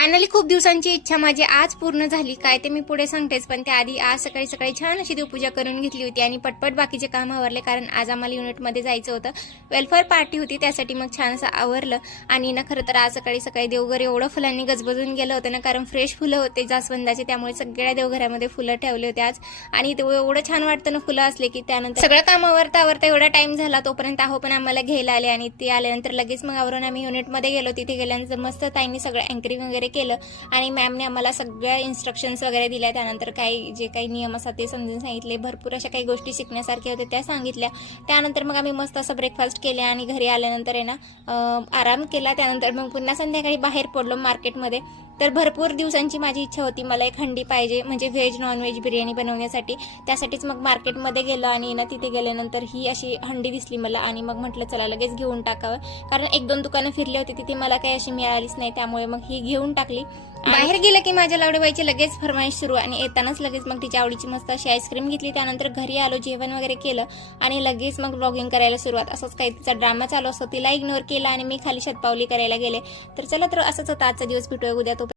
Finally खूप दिवसांची इच्छा माझी आज पूर्ण झाली. काय ते मी पुढे सांगतेच, पण त्याआधी आज सकाळी सकाळी छान अशी देवपूजा करून घेतली होती आणि पटपट बाकीचे काम आवरले, कारण आज आम्हाला युनिटमध्ये जायचं होतं. वेलफेअर पार्टी होती, त्यासाठी मग छान असं आवरलं. आणि ना खरं तर आज सकाळी सकाळी देवघर एवढं फुलांनी गजबजून गेलं होतं ना, कारण फ्रेश फुलं होते जास्वंदाचे, त्यामुळे सगळ्या देवघरामध्ये फुलं ठेवले होते आज. आणि ते एवढं छान वाटतं ना फुलं असले की. त्यानंतर सगळं काम आवरता एवढा टाइम झाला, तोपर्यंत आहो पण आम्हाला घ्यायला आले आणि ते आल्यानंतर लगेच मग आवरून आम्ही युनिटमध्ये गेलो. तिथे गेल्यानंतर मस्त ताईंनी सगळं अँकरिंग वगैरे केलं आणि मॅमने आम्हाला सगळ्या इन्स्ट्रक्शन्स वगैरे दिल्या. त्यानंतर काही जे काही नियम असतात ते समजून सांगितले. भरपूर अशा काही गोष्टी शिकण्यासारख्या होत्या त्या सांगितल्या. त्यानंतर मग आम्ही मस्त असं ब्रेकफास्ट केले आणि घरी आल्यानंतर आहे ना आराम केला. त्यानंतर मग पुन्हा संध्याकाळी बाहेर पडलो मार्केटमध्ये. तर भरपूर दिवसांची माझी इच्छा होती, मला एक हंडी पाहिजे, म्हणजे व्हेज नॉनव्हेज बिर्याणी बनवण्यासाठी. त्यासाठीच मग मार्केटमध्ये गेलो आणि ना तिथे गेल्यानंतर ही अशी हंडी दिसली मला आणि मग म्हटलं चला लगेच घेऊन टाकावं, कारण एक दोन दुकानं फिरली होती, तिथे मला काही अशी मिळालीच नाही. त्यामुळे मग ही घेऊन टाकली. बाहेर गेलं की माझ्या लाडूबाईची लगेच फरमाईश सुरू आणि येतानाच लगेच मग तिच्या आवडीची मस्त अशी आईस्क्रीम घेतली. त्यानंतर घरी आलो, जेवण वगैरे केलं आणि लगेच मग ब्लॉगिंग करायला सुरुवात. असंच काही तिचा ड्रामा चालू असतो, तिला इग्नोर केला आणि मी खाली शतपावली करायला गेले. तर चला, तर असंच होता आजचा दिवस. भेटूया उद्या. तो